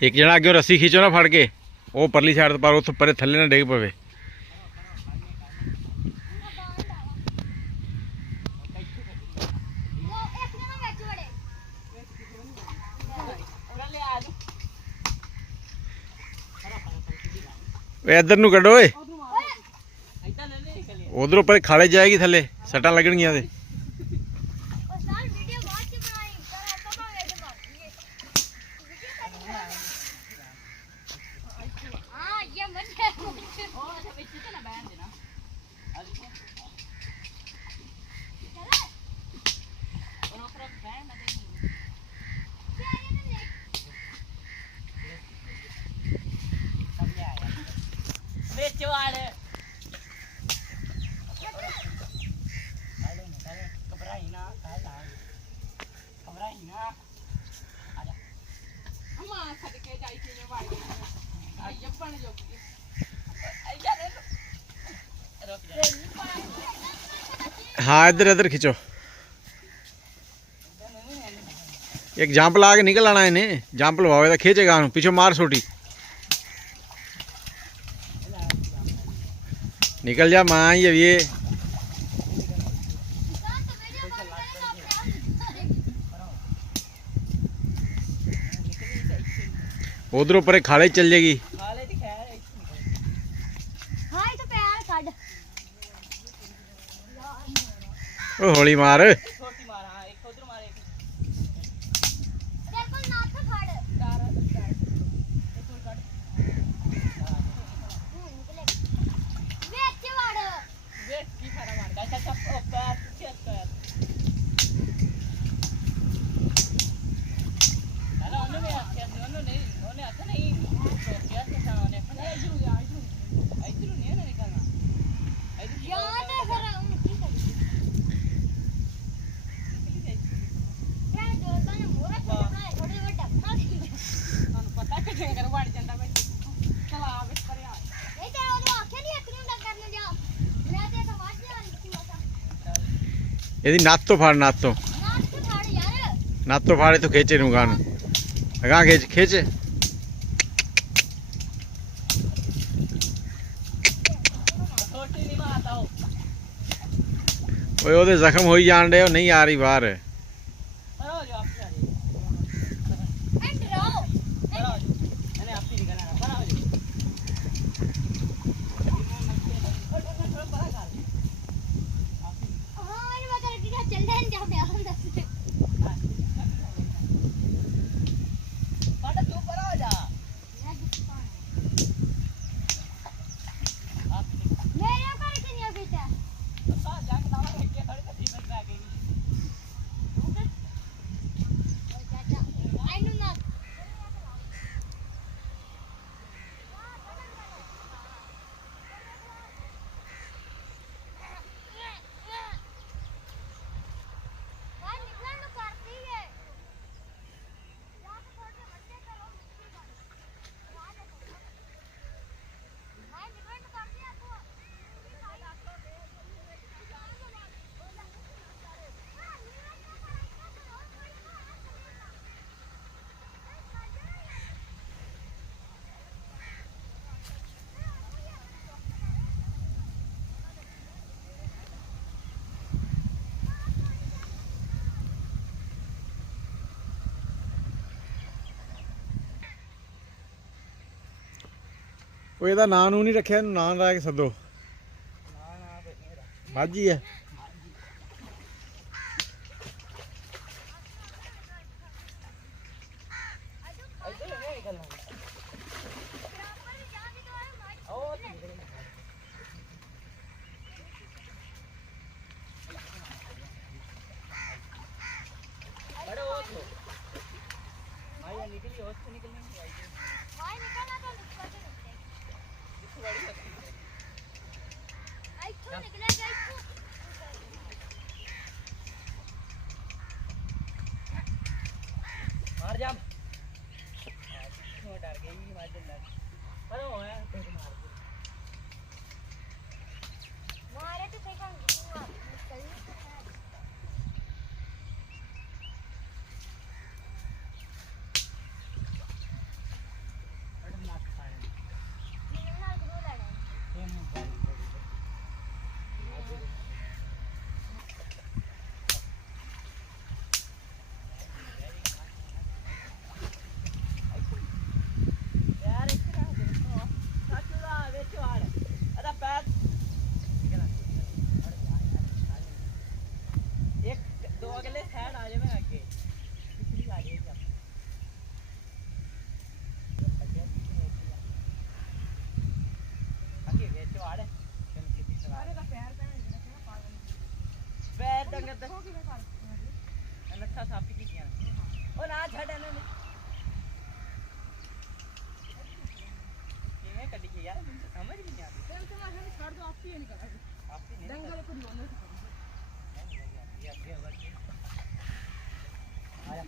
एक जना अगे रस्सी खींचो ना फड़ के, वो परली साइड पर उस परे थले ना डिग पवे। इधर नू कड्डो, उधरों पर खाले जाएगी थले, सट्टां लगणगियां ते। हाँ इधर इधर खींचो, एक जंप ला के निकल आना इन्हें, जंप लवाओ तो खींचेगा, पीछे मार छोटी निकल जा माँ ही अब ये। उधरों पर खाले चल जाएगी। ओ होली मार, यदि नात तो फाड़, नात तो फाड़े तो खींचे नू गान अगा खींच खींचे। ओए जख्म हो ही जान रहे हो, नहीं आ रही बाहर। ਉਹ ਇਹਦਾ ਨਾਂ ਨੂੰ ਨਹੀਂ ਰੱਖਿਆ, ਇਹਨੂੰ ਨਾਂ ਲਾ ਕੇ ਸੱਦੋ। ਮਾਝੀ ਹੈ। मार जा, डर गई मार दे लग पर हो है तो मारे तो सही काम यार मुझे समझ नहीं आती तेरे से मैं छोड़ दो आपकी ये निकल आपकी नहीं दंगल को नहीं होने ये आया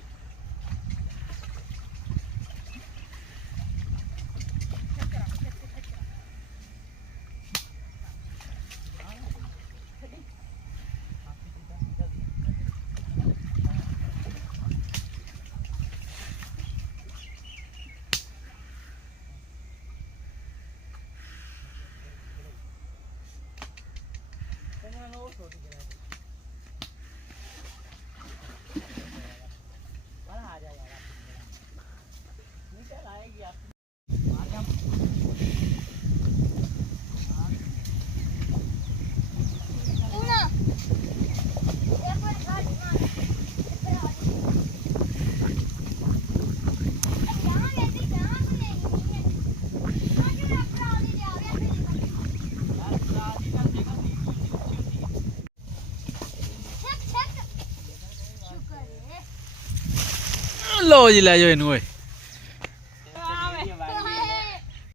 ਲਓ ਜੀ ਲੈ ਜਾਓ ਇਹਨੂੰ ਓਏ